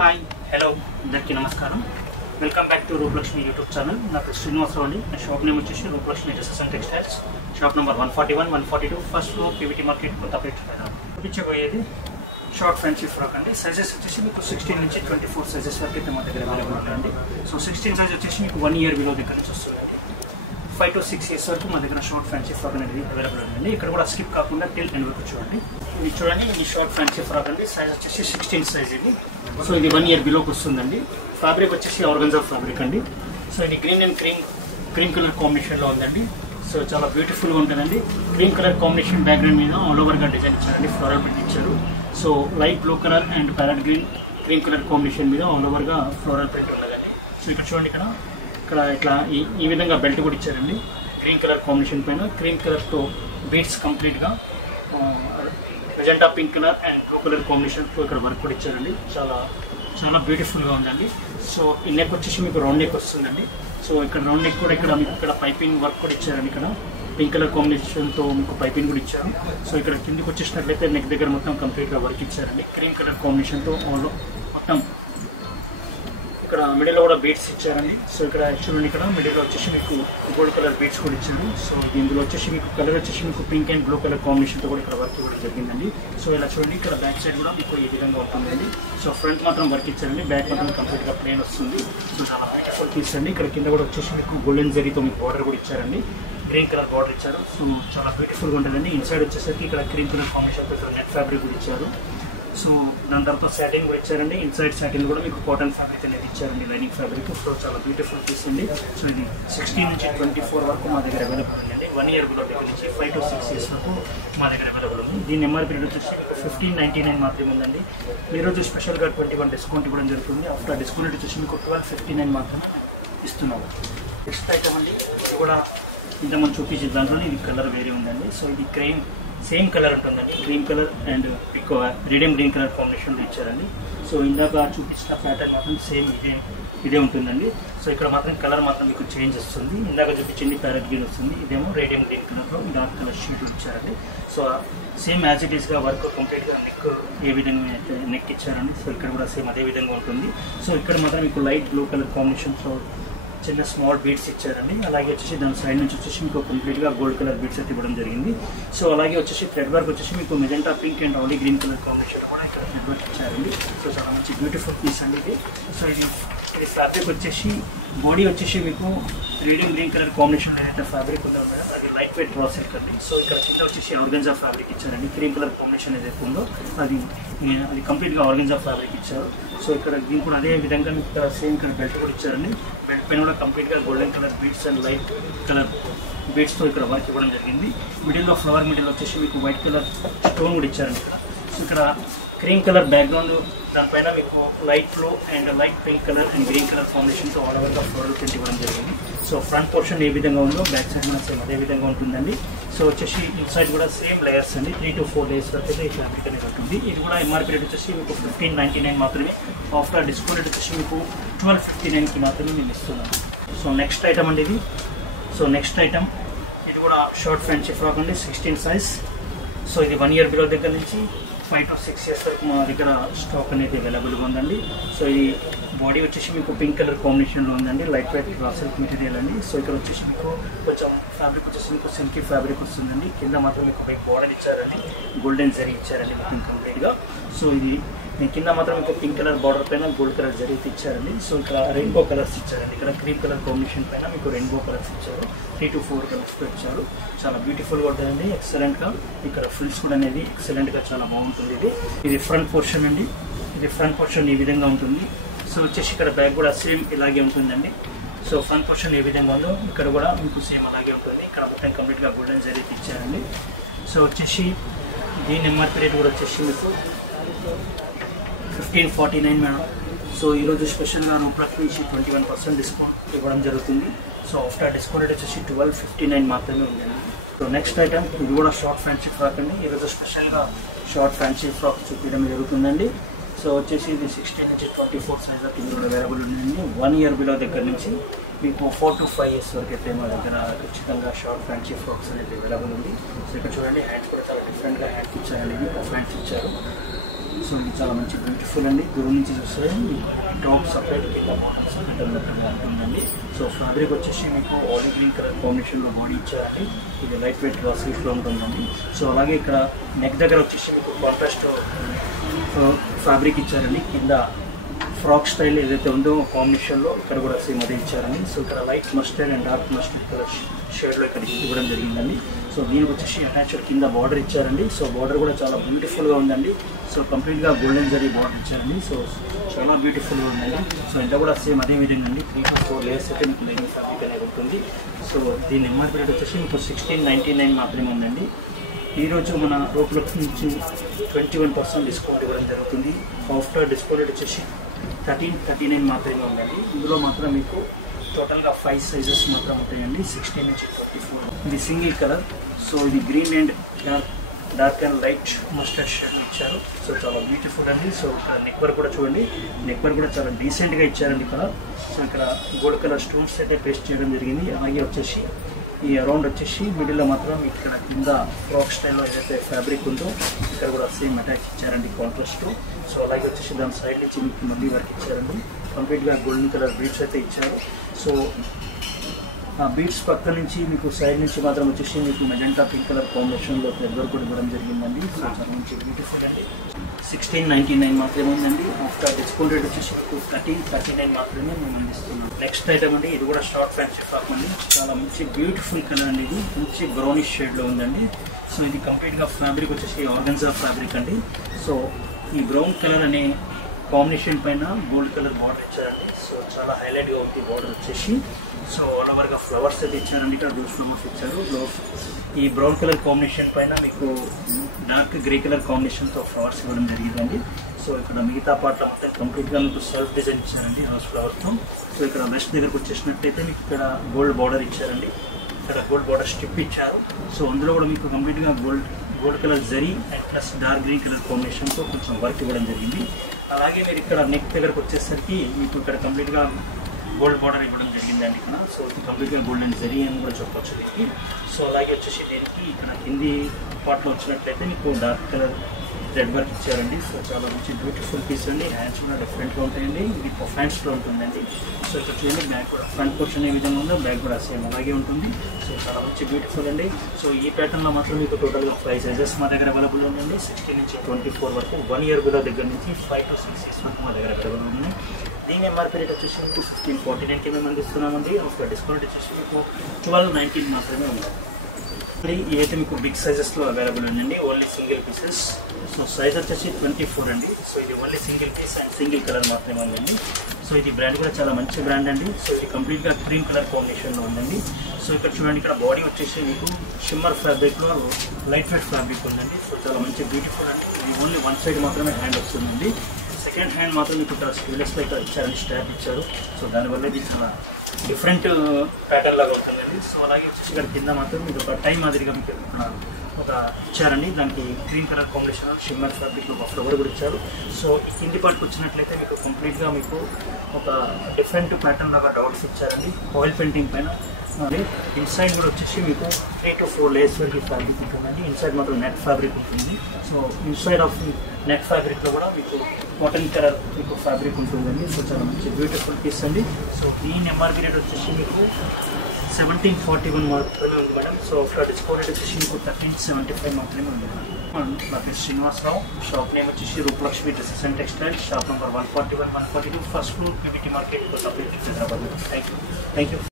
Hi hello అందరికీ నమస్కారం. Welcome back to Rupalakshmi YouTube channel. నా పేరు శ్రీనివాసరావు అండి. నా షాప్ నేమ్ వచ్చేసి Rupalakshmi dresses and textiles, shop number 141, 142, first floor PVT market Kothapeta. చూపించబోయేది షార్ట్ ఫ్యాన్సీ ఫ్రాక్ అండి. సైజెస్ వచ్చేసి మీకు 16 నుంచి 24 సైజెస్ వరకు అయితే మా దగ్గర అవైలబుల్ ఉంటాయండి. సో 16 సైజ్ వచ్చేసి మీకు 1 year బిలో దగ్గర నుంచి వస్తుందండి. 5 to 6 years వరకు మా దగ్గర షార్ట్ ఫ్యాన్సీ ఫ్రాక్ అనేది అవైలబుల్ ఉందండి. ఇక్కడ కూడా స్కిప్ కాకుండా టిల్ ఎండ్ వరకు చూడండి. ఇది చూడండి, ఇది షార్ట్ ఫ్యాన్సీ ఫ్రాక్ అండి. సైజ్ వచ్చేసి 16 సైజ్ ఇది. సో ఇది 1 year బిలోకి వస్తుందండి. ఫ్యాబ్రిక్ వచ్చేసి ఆర్గన్జా ఫ్యాబ్రిక్ అండి. సో ఇది గ్రీన్ అండ్ క్రీమ్ కలర్ కాంబినేషన్లో ఉందండి. సో చాలా బ్యూటిఫుల్గా ఉంటుందండి. క్రీమ్ కలర్ కాంబినేషన్ బ్యాక్గ్రౌండ్ మీద ఆల్ ఓవర్గా డిజైన్ ఇచ్చారండి, ఫ్లోరల్ ప్రింట్ ఇచ్చారు. So light blue colour and parrot cream colour combination మీద ఆల్ ఓవర్గా ఫ్లోరల్ ప్రింట్ ఉన్నదండి. సో ఇక్కడ చూడండి, ఇక్కడ ఇట్లా ఈ విధంగా బెల్ట్ కూడా ఇచ్చారండి. గ్రీన్ కలర్ కాంబినేషన్ పైన క్రీమ్ కలర్తో బీడ్స్ కంప్లీట్గా magenta pink colour and blue colour కాంబినేషన్తో ఇక్కడ వర్క్ కూడా ఇచ్చారండి. చాలా బ్యూటిఫుల్గా ఉందండి. సో ఈ నెక్ వచ్చేసి మీకు రౌండ్ నెక్ వస్తుందండి. సో ఇక్కడ రౌండ్ నెక్ కూడా మీకు ఇక్కడ పైపింగ్ వర్క్ కూడా ఇచ్చారండి. ఇక్కడ పింక్ కలర్ కాంబినేషన్తో మీకు పైపింగ్ కూడా ఇచ్చారు. సో ఇక్కడ కిందికి వచ్చేసినట్లయితే నెక్ దగ్గర మొత్తం కంప్లీట్గా వర్క్ ఇచ్చారండి. క్రీమ్ కలర్ కాంబినేషన్తో మొత్తం ఇక్కడ మిడిల్లో కూడా బీడ్స్ ఇచ్చారండి. సో ఇక్కడ చూడండి, ఇక్కడ మిడిల్లో వచ్చేసి మీకు గోల్డ్ కలర్ బీడ్స్ కూడా ఇచ్చారు. సో ఇందులో వచ్చేసి మీకు కలర్ వచ్చేసి మీకు పింక్ అండ్ బ్లూ కలర్ కాంబినేషన్తో కూడా ఇక్కడ వర్క్ కూడా జరిగిందండి. సో ఇలా చూడండి, ఇక్కడ బ్యాక్ సైడ్ కూడా మీకు ఈ విధంగా ఉంటుందండి. సో ఫ్రంట్ మాత్రం వర్క్ ఇచ్చారండి, బ్యాక్ మాత్రం కంప్లీట్గా ప్లేన్ వస్తుంది. సో చాలా బ్యూటిఫుల్ పీస్ అండి. ఇక్కడ కింద కూడా వచ్చేసి మీకు గోల్డెన్ జరీతో మీకు బార్డర్ కూడా ఇచ్చారండి, గ్రీన్ కలర్ బార్డర్ ఇచ్చారు. సో చాలా బ్యూటిఫుల్గా ఉంటుందండి. ఇన్సైడ్ వచ్చేసరికి ఇక్కడ క్రీమ్ కలర్ కాంబినేషన్తో ఇక్కడ నెట్ ఫ్యాబ్రిక్ కూడా ఇచ్చారు. సో దాని తర్వాత సాటిన్ కూడా ఇచ్చారండి. ఇన్సైడ్ సాటిన్ కూడా మీకు కాటన్ ఫ్యాబ్రిక్ అనేది ఇచ్చారండి, లైనింగ్ ఫ్యాబ్రిక్. సో చాలా బ్యూటిఫుల్ పీస్ అండి. సో ఇది 16 నుంచి 24 వరకు మా దగ్గర అవైలబుల్ ఉందండి. 1 year బిలో దగ్గర నుంచి 5 to 6 years వరకు మా దగ్గర అవైలబుల్ ఉంది. దీని ఎంఆర్పీ రేట్ వచ్చేసి 1599 మాత్రమే ఉందండి. ఈరోజు స్పెషల్గా 21 డిస్కౌంట్ ఇవ్వడం జరుగుతుంది. ఆఫ్టర్ డిస్కౌంట్ వచ్చేసి మీకు 1259 మాత్రమే ఇస్తున్నాము. నెక్స్ట్ ఐటమ్ అండి, ఇది కూడా ఇంతకుముందు చూపించే దాంట్లోనే ఇది కలర్ వేరే ఉందండి. సో ఇది సేమ్ కలర్ ఉంటుందండి, క్రీమ్ కలర్ అండ్ ఎక్కువ రెడియం గ్రీన్ కలర్ కాంబినేషన్లో ఇచ్చారండి. సో ఇందాక చూపించిన ప్యాటర్న్ మాత్రం సేమ్ ఇదే ఉంటుందండి. సో ఇక్కడ మాత్రం కలర్ మాత్రం మీకు చేంజ్ వస్తుంది. ఇందాక చూపించింది ప్యారెట్ గ్రీన్ వస్తుంది, ఇదేమో రేడియం గ్రీన్ కలర్లో డార్క్ కలర్ షీట్ ఇచ్చారండి. సో సేమ్ యాజ్ ఇట్ ఈస్గా వర్క్ కంప్లీట్గా నెక్ ఏ విధంగా అయితే నెక్ ఇచ్చారండి. సో ఇక్కడ కూడా సేమ్ అదే విధంగా ఉంటుంది. సో ఇక్కడ మాత్రం మీకు లైట్ బ్లూ కలర్ కాంబినేషన్తో చిన్న స్మాల్ బీడ్స్ ఇచ్చారండి. అలాగే వచ్చేసి దాని సైడ్ నుంచి వచ్చేసి మీకు కంప్లీట్గా గోల్డ్ కలర్ బీడ్స్ అయితే ఇవ్వడం జరిగింది. సో అలాగే వచ్చేసి థ్రెడ్ వర్క్ వచ్చేసి మీకు magenta pink and Ali green colour combination కూడా ఇక్కడ థ్రెడ్ వర్క్ ఇచ్చారండి. సో చాలా మంచి బ్యూటిఫుల్ పీస్ అండి ఇది. సో ఇది ఫ్యాబ్రిక్ వచ్చేసి బాడీ వచ్చేసి మీకు రేడియం గ్రీన్ కలర్ కాంబినేషన్ ఏదైతే ఫ్యాబ్రిక్ ఉందో మేడం, అది లైట్ వెయిట్ డ్రా సిల్క్ అండి. సో ఇక్కడ కింద వచ్చేసి ఆర్గన్జా ఫ్యాబ్రిక్ ఇచ్చారండి. క్రీమ్ కలర్ కాంబినేషన్ ఏదైతే ఉందో అది కంప్లీట్గా ఆర్గన్జా ఫ్యాబ్రిక్ ఇచ్చారు. సో ఇక్కడ దీనికి కూడా అదే విధంగా మీకు ఇక్కడ సేమ్ ఇక్కడ బెల్ట్ కూడా ఇచ్చారండి. బెల్ట్ పైన కూడా కంప్లీట్గా golden colour beads and light colour బీడ్స్తో ఇక్కడ వర్క్ ఇవ్వడం జరిగింది. మిడిల్లో ఫ్లవర్ మిడిల్ వచ్చేసి మీకు వైట్ కలర్ స్టోన్ కూడా ఇచ్చారండి ఇక్కడ. సో ఇక్కడ క్రీమ్ కలర్ బ్యాక్గ్రౌండ్, దానిపైన మీకు light blue and light pink colour and green colour కాంబినేషన్తో ఆల్ ఓవర్గా ఫ్లోరల్ ప్రింట్ ఇవ్వడం జరిగింది. సో ఫ్రంట్ పోర్షన్ ఏ విధంగా ఉందో బ్యాక్ సైడ్ మన సేమ్ అదే విధంగా ఉంటుందండి. సో వచ్చేసి ఇన్సైడ్ కూడా సేమ్ లేయర్స్ అండి, 3 to 4 layers వరకు అయితే ఈ ఫ్యాబ్రిక్ అనేది ఉంటుంది. ఇది కూడా ఎంఆర్పీ రేట్ వచ్చేసి మీకు 1599 మాత్రమే. ఆఫ్టర్ డిస్కౌంట్ వచ్చేసి మీకు 1259కి మాత్రమే మేము ఇస్తున్నాం. సో నెక్స్ట్ ఐటమ్ అండి ఇది. సో నెక్స్ట్ ఐటమ్ ఇది కూడా షార్ట్ ఫ్యాన్సీ ఫ్రాక్ అండి, 16 సైజ్. సో ఇది 1 year బిలో దగ్గర నుంచి 5 to 6 years వరకు మా దగ్గర స్టాక్ అనేది అవైలబుల్గా ఉందండి. సో ఇది బాడీ వచ్చేసి మీకు పింక్ కలర్ కాంబినేషన్లో ఉందండి, light weight draw silk material అండి. సో ఇక్కడ వచ్చేసి మీకు కొంచెం ఫ్యాబ్రిక్ వచ్చేసి మీకు సిల్కీ ఫ్యాబ్రిక్ వస్తుందండి. కింద మాత్రం మీకు బైక్ బార్డర్ ఇచ్చారండి, గోల్డెన్ జరీ ఇచ్చారండి మొత్తం కంప్లీట్గా. సో ఇది కింద మాత్రం మీకు పింక్ కలర్ బార్డర్ పైన గోల్డ్ కలర్ జరీ ఇచ్చారండి. సో ఇక్కడ రెయిన్బో కలర్స్ ఇచ్చారండి. ఇక్కడ క్రీమ్ కలర్ కాంబినేషన్ పైన మీకు రెయిన్బో కలర్స్ ఇచ్చారు, 3 to 4 కలర్స్ ఇచ్చారు. చాలా బ్యూటిఫుల్గా ఉంటుందండి, ఎక్సలెంట్గా. ఇక్కడ ఫ్రిల్స్ కూడా అనేది ఎక్సలెంట్గా చాలా బాగుంటుంది. ఇది ఫ్రంట్ పోర్షన్ అండి. ఇది ఫ్రంట్ పోర్షన్ ఈ విధంగా ఉంటుంది. సో వచ్చేసి ఇక్కడ బ్యాక్ కూడా సేమ్ ఇలాగే ఉంటుందండి. సో ఫ్రంట్ పోర్షన్ ఏ విధంగా ఉందో ఇక్కడ కూడా మీకు సేమ్ అలాగే ఉంటుంది. ఇక్కడ మొత్తం కంప్లీట్గా గోల్డెన్ జరీ ఇచ్చారండి. సో వచ్చేసి దీని ఎంఆర్పీ రేట్ కూడా వచ్చేసి మీకు 1549 మేడం. సో ఈరోజు స్పెషల్గా రూపాయలకి 21% డిస్కౌంట్ ఇవ్వడం జరుగుతుంది. సో ఆఫ్టర్ డిస్కౌంట్ రేట్ వచ్చేసి 1259 మాత్రమే ఉందండి. సో నెక్స్ట్ ఐటమ్ ఇది కూడా షార్ట్ ఫ్యాన్సీ ఫ్రాక్ అండి. ఈరోజు స్పెషల్గా షార్ట్ ఫ్యాన్సీ ఫ్రాక్ చూపించడం జరుగుతుందండి. సో వచ్చేసి ఇది 16 నుంచి 24 సైజ్ వరకు ఇది కూడా అవైలబుల్ ఉందండి. 1 year బిలో దగ్గర నుంచి మీకు 4 to 5 years వరకు అయితే మా దగ్గర ఖచ్చితంగా షార్ట్ ఫ్యాన్సీ ఫ్రాక్స్ అనేది అవైలబుల్ ఉంది. సో ఇక్కడ చూడండి, హ్యాండ్స్ కూడా చాలా డిఫరెంట్గా హ్యాండ్స్ ఇచ్చారండి, హ్యాండ్స్ ఇచ్చారు. సో ఇది చాలా మంచి బ్యూటిఫుల్ అండి. దూరం నుంచి చూస్తే టాప్ సపరేట్ కింద బాటమ్ సపరేట్ అన్నట్టుగా ఉంటుందండి. సో ఫ్యాబ్రిక్ వచ్చేసి మీకు ఆలివ్ గ్రీన్ కలర్ కాంబినేషన్లో బాడీ ఇచ్చారండి. ఇది లైట్ వెయిట్ స్లీవ్స్లో ఉంటుందండి. సో అలాగే ఇక్కడ నెక్ దగ్గర వచ్చేసి మీకు కాంట్రాస్ట్ ఫ్యాబ్రిక్ ఇచ్చారండి. కింద ఫ్రాక్ స్టైల్ ఏదైతే ఉందో కాంబినేషన్లో ఇక్కడ కూడా సేమ్ అదే ఇచ్చారండి. సో ఇక్కడ light mustard and dark mustard colour షేడ్లో ఇక్కడ ఇవ్వడం జరిగిందండి. సో దీనికి వచ్చేసి అటాచ్డ్ కింద బార్డర్ ఇచ్చారండి. సో బార్డర్ కూడా చాలా బ్యూటిఫుల్గా ఉందండి. సో కంప్లీట్గా గోల్డెన్ జరీ బార్డర్ ఇచ్చారండి. సో చాలా బ్యూటిఫుల్గా ఉందండి. సో ఇంత కూడా సేమ్ అదే విధంగా అండి 3 to 4 లేయర్స్ అయితే మీకు లైనింగ్ ఫ్యాబ్రిక్ అనేది ఉంటుంది. సో దీని ఎంఆర్పీ రేట్ వచ్చేసి మీకు 1699 మాత్రమే ఉందండి. ఈరోజు మన రూపుల నుంచి 21% డిస్కౌంట్ ఇవ్వడం జరుగుతుంది. ఆఫ్టర్ డిస్కౌంట్ వచ్చేసి 1339 మాత్రమే ఉందండి. ఇందులో మాత్రం మీకు టోటల్గా 5 సైజెస్ మాత్రం ఉంటాయండి, 16 నుంచి 24. ఇది సింగిల్ కలర్. సో ఇది green and dark and light mustard shade ఇచ్చారు. సో చాలా బ్యూటిఫుల్ అండి. సో ఇక్కడ నెక్ వర్క్ కూడా చూడండి, నెక్ వర్క్ కూడా చాలా డీసెంట్గా ఇచ్చారండి ఇక్కడ. సో ఇక్కడ గోల్డ్ కలర్ స్టోన్స్ అయితే పేస్ట్ చేయడం జరిగింది. అలాగే వచ్చేసి ఈ అరౌండ్ వచ్చేసి మిడిల్లో మాత్రం ఇక్కడ కింద ఫ్రాక్ స్టైల్లో ఏదైతే ఫ్యాబ్రిక్ ఉందో ఇక్కడ కూడా సేమ్ అటాచ్ ఇచ్చారండి కాంట్రాస్ట్. సో అలాగే వచ్చేసి దాని సైడ్ నుంచి మీకు మళ్ళీ వర్క్ ఇచ్చారండి. కంప్లీట్గా గోల్డెన్ కలర్ బీడ్స్ అయితే ఇచ్చారు. సో ఆ బీడ్స్ పక్క నుంచి మీకు సైడ్ నుంచి మాత్రం వచ్చేసి మీకు మెజెంటా పింక్ కలర్ కాంబినేషన్లో థ్రెడ్ వర్క్ కూడా ఇవ్వడం జరిగిందండి. సో చాలా మంచి బ్యూటిఫుల్ అండి. 1699 మాత్రమే ఉందండి. ఆఫ్టర్ డిస్కౌంట్ రేట్ వచ్చేసి మీకు 1339 మాత్రమే మేము అందిస్తున్నాం. నెక్స్ట్ ఐటమ్ అండి, ఇది కూడా షార్ట్ ఫ్యాన్సీ ఫ్రాక్ అండి. చాలా మంచి బ్యూటిఫుల్ కలర్ అండి. ఇది మంచి బ్రౌనిష్ షేడ్లో ఉందండి. సో ఇది కంప్లీట్గా ఫ్యాబ్రిక్ వచ్చేసి ఆర్గన్జా ఫ్యాబ్రిక్ అండి. సో ఈ బ్రౌన్ కలర్ అనే కాంబినేషన్ పైన గోల్డ్ కలర్ బార్డర్ ఇచ్చారండి. సో చాలా హైలైట్గా ఉంది బార్డర్ వచ్చేసి. సో ఆల్ ఓవర్గా ఫ్లవర్స్ అయితే ఇచ్చారండి. ఇక్కడ డోస్ ఫ్లవర్స్ ఇచ్చారు. ఈ బ్రౌన్ కలర్ కాంబినేషన్ పైన మీకు డార్క్ గ్రే కలర్ కాంబినేషన్తో ఫ్లవర్స్ ఇవ్వడం జరిగిందండి. సో ఇక్కడ మిగతా పార్ట్లో మొత్తం కంప్లీట్గా మీకు సెల్ఫ్ డిజైన్ ఇచ్చారండి రోజ్ ఫ్లవర్తో. సో ఇక్కడ వెస్ట్ దగ్గరకు వచ్చేసినట్టయితే మీకు ఇక్కడ గోల్డ్ బార్డర్ ఇచ్చారండి. ఇక్కడ గోల్డ్ బార్డర్ స్ట్రిప్ ఇచ్చారు. సో అందులో కూడా మీకు కంప్లీట్గా gold colour zari and plus dark green colour కాంబినేషన్తో కొంచెం వర్క్ ఇవ్వడం జరిగింది. అలాగే మీరు ఇక్కడ నెక్ దగ్గరకు వచ్చేసరికి మీకు ఇక్కడ కంప్లీట్గా గోల్డ్ బార్డర్ ఇవ్వడం జరిగిందండి ఇక్కడ. సో ఇది కంప్లీట్గా గోల్డెన్ జరీ అని కూడా చెప్పవచ్చు దీనికి. సో అలాగే వచ్చేసి దీనికి ఇక్కడ కింది పార్ట్లో వచ్చినట్లయితే మీకు డార్క్ కలర్ థ్రెడ్ వర్క్ ఇచ్చారండి. సో చాలా మంచి బ్యూటిఫుల్ పీస్ అండి. హ్యాండ్స్ కూడా డిఫరెంట్గా ఉంటాయండి. ఇది హ్యాండ్స్లో ఉంటుందండి. సో ఇక్కడ చూడండి బ్యాక్ కూడా ఫ్రంట్ పోర్షన్ ఏ విధంగా ఉందో బ్యాక్ కూడా సేమ్ అలాగే ఉంటుంది. సో చాలా మంచి బ్యూటిఫుల్ అండి. సో ఈ ప్యాటర్న్లో మాత్రం మీకు టోటల్గా 5 సైజెస్ మా దగ్గర అవైలబుల్ ఉందండి. 16 నుంచి 24 వరకు 1 year బిలో దగ్గర నుంచి 5 to 6 years వరకు మా దగ్గర అవైలబుల్ ఉన్నాయి. దీని ఎంఆర్పీ రేట్ వచ్చేసి మీకు 1549కి మేము అందిస్తున్నామండి. ఆఫ్టర్ డిస్కౌంట్ వచ్చేసి మీకు 1219 మాత్రమే ఉంది. ఇవైతే మీకు బిగ్ సైజెస్లో అవైలబుల్ ఉందండి. Only single pieces. So size వచ్చేసి 24 అండి. సో ఇది only single piece and single colour మాత్రమే ఉందండి. సో ఇది బ్రాండ్ కూడా చాలా మంచి బ్రాండ్ అండి. సో ఇది కంప్లీట్గా క్రీమ్ కలర్ కాంబినేషన్లో ఉందండి. సో ఇక్కడ చూడండి, ఇక్కడ బాడీ వచ్చేసి మీకు షిమ్మర్ ఫ్యాబ్రిక్లో లైట్ వెయిట్ ఫ్యాబ్రిక్ ఉందండి. సో చాలా మంచి బ్యూటిఫుల్ అండి. ఇది ఓన్లీ వన్ సైడ్ మాత్రమే హ్యాండ్ వస్తుందండి. సెకండ్ హ్యాండ్ మాత్రం మీకు ఇక్కడ స్టీలెస్లో ఇక్కడ ఇచ్చారండి, స్టాప్ ఇచ్చారు. సో దానివల్ల ఇది చాలా డిఫరెంట్ ప్యాటర్న్ లాగా ఉంటుందండి. సో అలాగే వచ్చేసి ఇక్కడ కింద మాత్రం మీకు ఒక టైం మాదిరిగా మీకు ఒక ఇచ్చారండి. దానికి గ్రీన్ కలర్ కాంబినేషన్ షిమ్మర్ ఫ్యాబ్రిక్లో ఒక ఫ్లవర్ కూడా ఇచ్చారు. సో ఈ కింది పార్ట్కి వచ్చినట్లయితే మీకు కంప్లీట్గా మీకు ఒక డిఫరెంట్ ప్యాటర్న్ లాగా డౌట్స్ ఇచ్చారండి ఆయిల్ పెయింటింగ్ పైన. ఇన్సైడ్ కూడా వచ్చేసి మీకు 3 to 4 లేయర్స్ వరకు ఫ్యాబ్రిక్ ఉంటుందండి. ఇన్సైడ్ మాత్రం నెట్ ఫ్యాబ్రిక్ ఉంటుంది. సో ఇన్సైడ్ ఆఫ్ నెట్ ఫ్యాబ్రిక్లో కూడా మీకు కాటన్ కలర్ మీకు ఫ్యాబ్రిక్ ఉంటుందండి. సో చాలా మంచి బ్యూటిఫుల్ పీస్ అండి. సో దీని ఎంఆర్పీ రేట్ వచ్చేసి మీకు 1741 మాత్రమే ఉంది madam. So after discount rate వచ్చేసి మీకు 1375 మాత్రమే ఉంది మేడం. నా పేరు శ్రీనివాసరావు. షాప్ నేమ్ వచ్చేసి Rupalakshmi dresses and textiles, shop number 141, 142, first floor, PVT market, Kothapet, Hyderabad. Thank you.